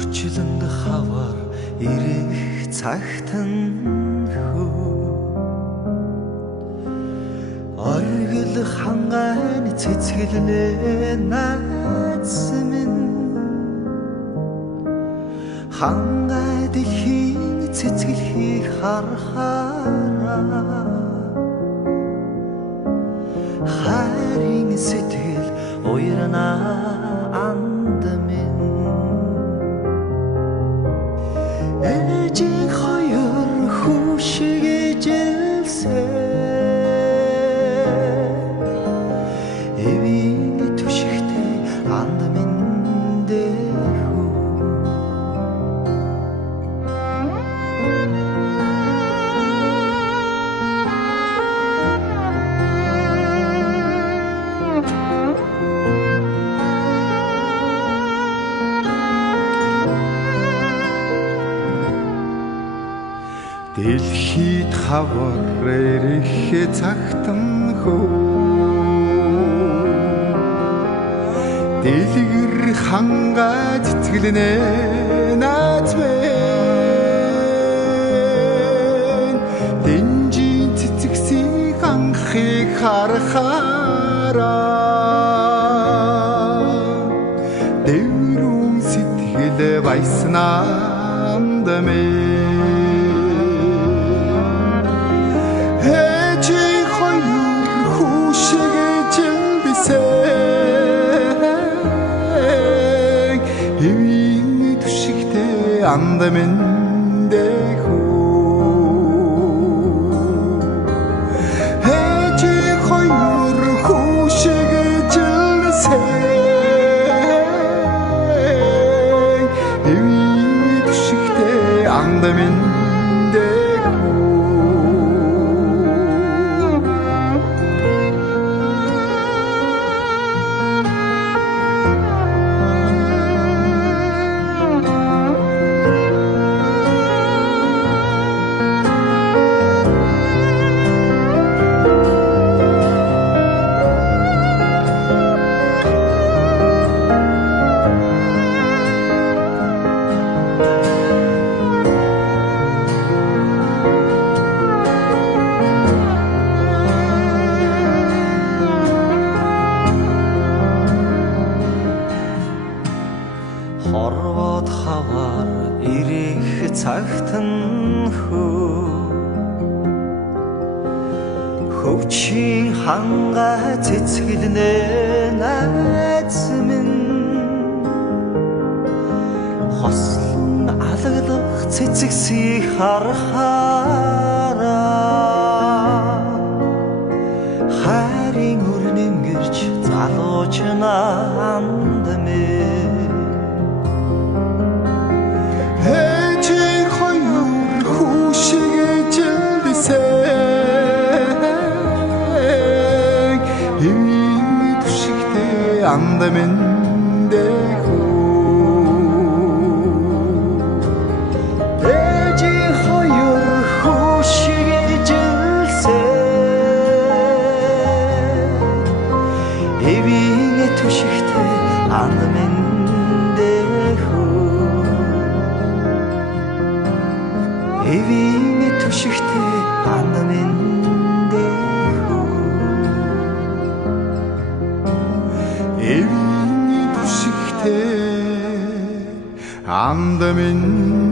Хурчланд хавар ирэх цагт нь оргил хангайн цэцгэлнээ наац минь хангай дэлхийн цэцгэлхийг харахаараа хайрын сэтгэл уярнаа анд минь ээжийн хоёр хүүшиг ижэлсээ эвийн түшигтэй анд минь дэхүү Дэлхийд хавар ирэх цагт нь дэлгэр хангай цэцгэлнээ наац минь дэнжийн цэцэгсийг анхыг харахаараа дэврүүн сэтгэл баяснанд минь эвийн түшигтэй анд минь дэхүү ээжийн хоёр хүүшиг ижэлсээ эвийн түшигтэй анд минь хорвоод хавар ирэх цагт нь хөвчийн хангай цэцгэлнээ наац минь хослон алаглах цэцэгсийг харахаараа хайрын өрнөнгөрч залуучнаа анд минь ээжийн хоёр хүүшиг ижэлсээ эвийн түшигтэй анд минь дэхүү ээжийн хоёр хүүшиг ижэлсээ эвийн түшигтэй анд минь эвийн түшигтэй анд минь дэхүү эвийн түшигтэй анд минь